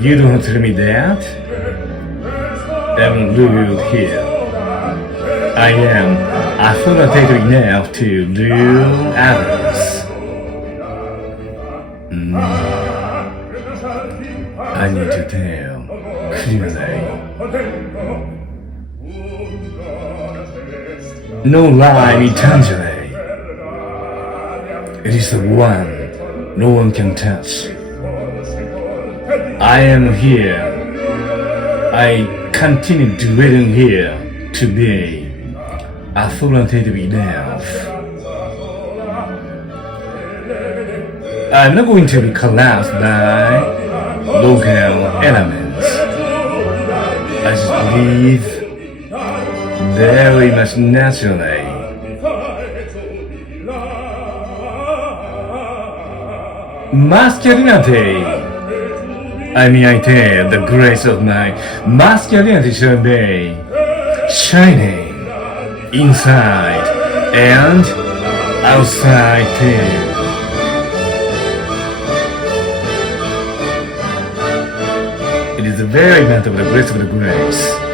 You don't tell me that. I'm ruled here. I am authoritative enough to rule others. I need to tell clearly. No lie in tangere. It is the one no one can touch. I am here. I continue dwelling here to be authoritative enough. I'm not going to be collapsed by local elements. I just breathe very much naturally. Masculinity. I tell the grace of my masculinity shall be shining inside and outside too. It is the very matter of the grace of the grace.